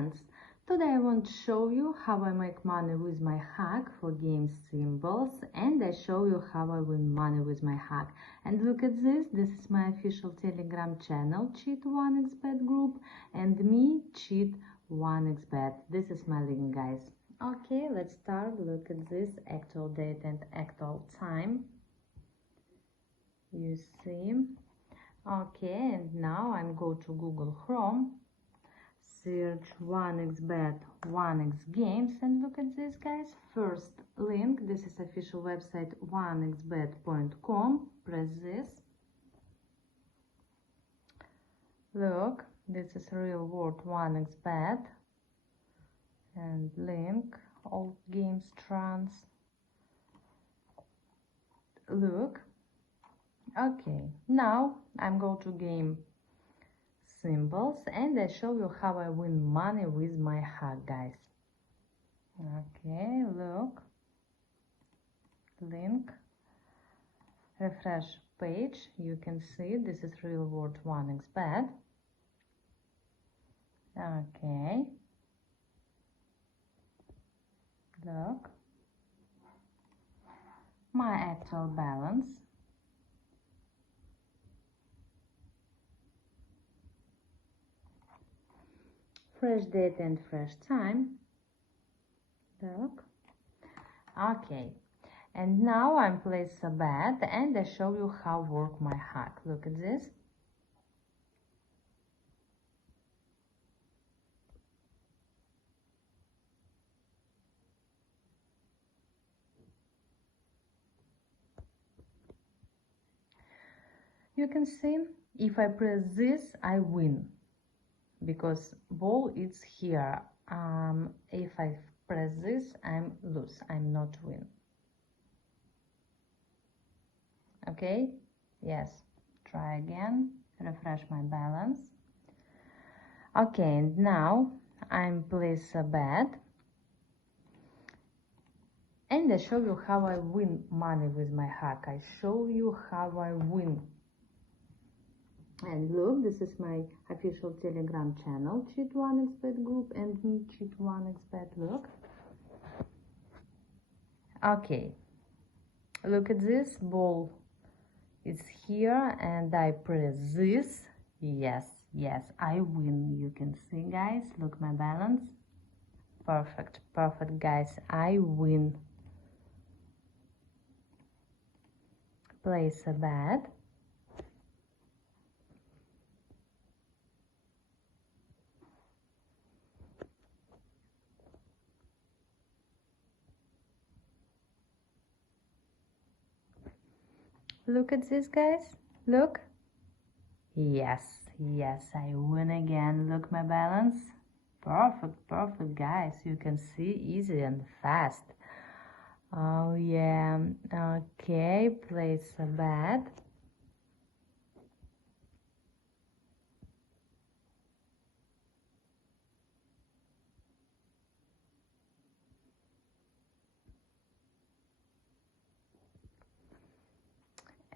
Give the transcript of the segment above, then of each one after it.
friends. Today I want to show you how I make money with my hack for game Thimbles, and I show you how I win money with my hack. And look at this is my official Telegram channel, Cheat 1XBet group, and me, Cheat 1XBet. This is my link, guys. Okay, let's start. Look at this, actual date and actual time. You see. Okay, and now I'm go to Google Chrome, search 1xBet, 1XGames, and look at this, guys. First link, this is official website 1xbet.com. Press this. Look, this is real world 1xBet, and link all games trans. Look. Okay, now I'm going to game Thimbles, and I show you how I win money with my hack, guys. Okay, look, link, refresh page. You can see this is real world 1xBet. Okay, look, my actual balance. Fresh date and fresh time. Look. Okay. And now I'm place a bet, and I show you how work my hack. Look at this. You can see if I press this, I win, because ball is here. If I press this, I'm lose, I'm not win. Okay, yes, try again, refresh my balance. Okay, and now I'm place a bet, and I show you how I win money with my hack. I show you how I win. And look, this is my official Telegram channel, Cheat 1XBet group, and me, Cheat 1XBet. Look. Okay. Look at this, ball is here, and I press this. Yes, yes, I win. You can see, guys. Look my balance. Perfect, perfect, guys. I win. Place a bet. Look at this, guys. Look. Yes, yes, I win again. Look my balance. Perfect, perfect, guys. You can see easy and fast. Oh yeah. Okay, place a bet.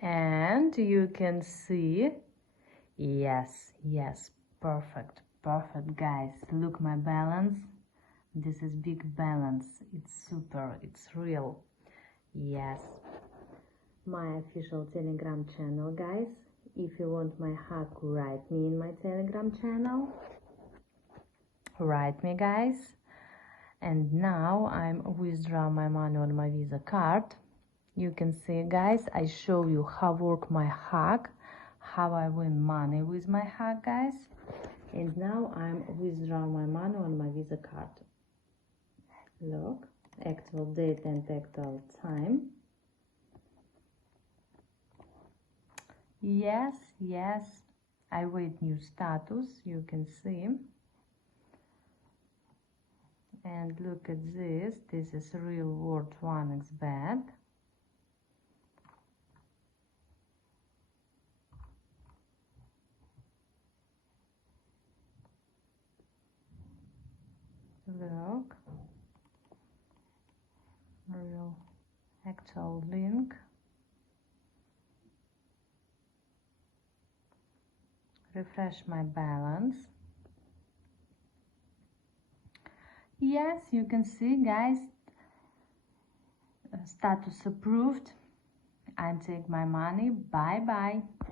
And you can see, yes, yes, perfect, perfect, guys. Look my balance. This is big balance. It's super, it's real. Yes. My official Telegram channel, guys. If you want my hack, write me in my Telegram channel. Write me, guys. And now I'm withdraw my money on my Visa card. You can see, guys, I show you how work my hack, how I win money with my hack, guys. And now I'm withdraw my money on my Visa card. Look, actual date and actual time. Yes, yes, I wait new status, you can see. And look at this is real world 1xBet. Look, real actual link. Refresh my balance. Yes, you can see, guys, status approved. I take my money. Bye bye.